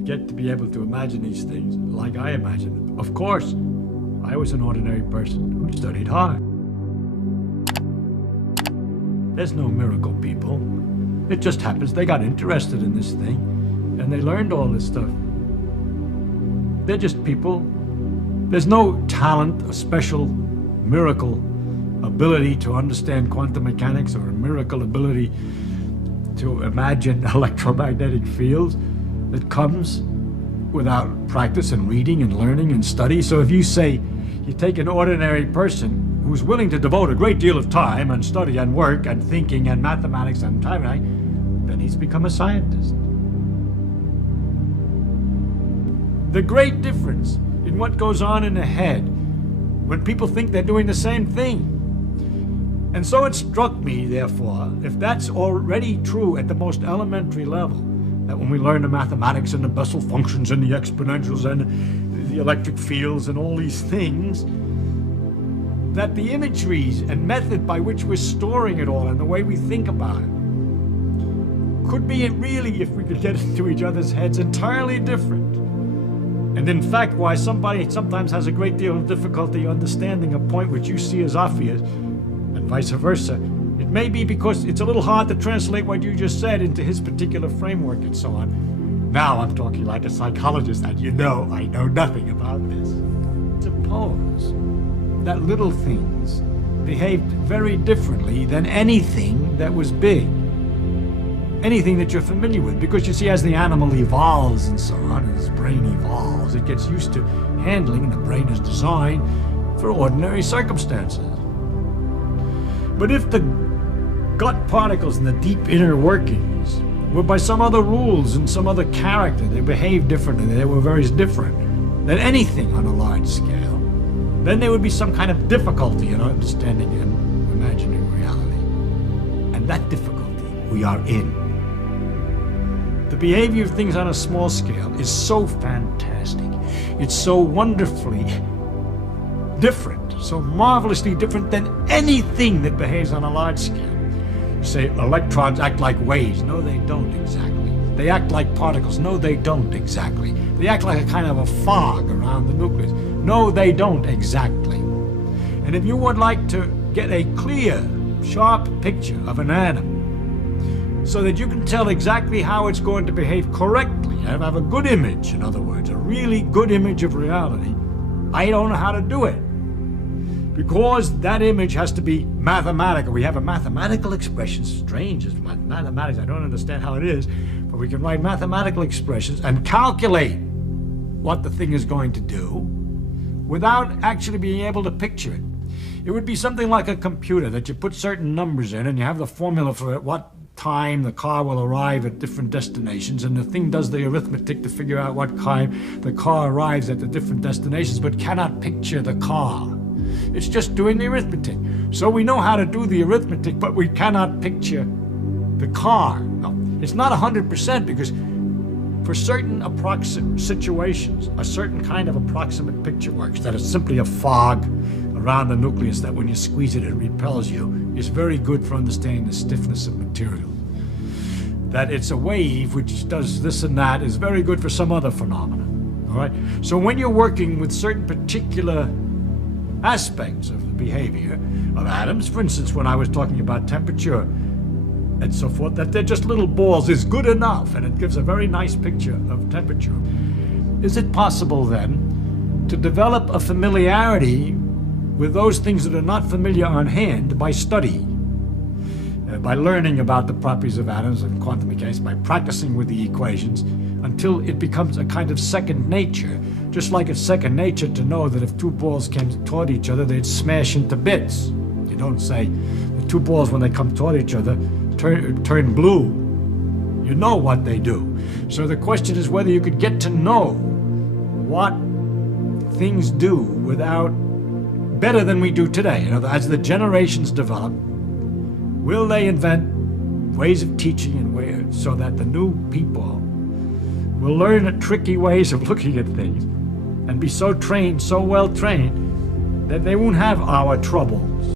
would get to be able to imagine these things like I imagine them. Of course, I was an ordinary person who studied hard. There's no miracle people. It just happens they got interested in this thing and they learned all this stuff. They're just people. There's no talent, a special miracle ability to understand quantum mechanics or a miracle ability to imagine electromagnetic fields that comes without practice and reading and learning and study. So if you say you take an ordinary person who's willing to devote a great deal of time and study and work and thinking and mathematics and time, then he's become a scientist. The great difference in what goes on in the head when people think they're doing the same thing. And so it struck me, therefore, if that's already true at the most elementary level, that when we learn the mathematics and the Bessel functions and the exponentials and the electric fields and all these things, that the imageries and method by which we're storing it all and the way we think about it could be really, if we could get into each other's heads, entirely different. And in fact, why somebody sometimes has a great deal of difficulty understanding a point which you see as obvious, and vice versa, it may be because it's a little hard to translate what you just said into his particular framework and so on. Now I'm talking like a psychologist, and you know I know nothing about this. Suppose that little things behaved very differently than anything that was big. Anything that you're familiar with, because you see, as the animal evolves and so on, and its brain evolves, it gets used to handling, and the brain is designed for ordinary circumstances. But if the gut particles and the deep inner workings were by some other rules and some other character, they behaved differently, they were very different than anything on a large scale, then there would be some kind of difficulty in understanding and imagining reality. And that difficulty we are in. The behavior of things on a small scale is so fantastic. It's so wonderfully different, so marvelously different than anything that behaves on a large scale. You say electrons act like waves. No, they don't exactly. They act like particles. No, they don't exactly. They act like a kind of a fog around the nucleus. No, they don't exactly. And if you would like to get a clear, sharp picture of an atom, so that you can tell exactly how it's going to behave correctly, and have a good image, in other words, a really good image of reality, I don't know how to do it. Because that image has to be mathematical. We have a mathematical expression, strange as mathematics, I don't understand how it is, but we can write mathematical expressions and calculate what the thing is going to do without actually being able to picture it. It would be something like a computer that you put certain numbers in and you have the formula for it, what time the car will arrive at different destinations, and the thing does the arithmetic to figure out what time the car arrives at the different destinations, but cannot picture the car. It's just doing the arithmetic. So we know how to do the arithmetic, but we cannot picture the car. No, it's not 100%, because for certain approximate situations, a certain kind of approximate picture works, that is simply a fog around the nucleus that when you squeeze it, it repels you, is very good for understanding the stiffness of material. That it's a wave which does this and that is very good for some other phenomenon. All right? So when you're working with certain particular aspects of the behavior of atoms, for instance, when I was talking about temperature and so forth, that they're just little balls is good enough, and it gives a very nice picture of temperature. Is it possible then to develop a familiarity with those things that are not familiar on hand by study, by learning about the properties of atoms and quantum mechanics, by practicing with the equations, until it becomes a kind of second nature, just like it's second nature to know that if two balls came toward each other, they'd smash into bits. You don't say the two balls, when they come toward each other, turn blue. You know what they do. So the question is whether you could get to know what things do without better than we do today. You know, as the generations develop, will they invent ways of teaching and ways so that the new people will learn tricky ways of looking at things and be so trained, so well trained, that they won't have our troubles.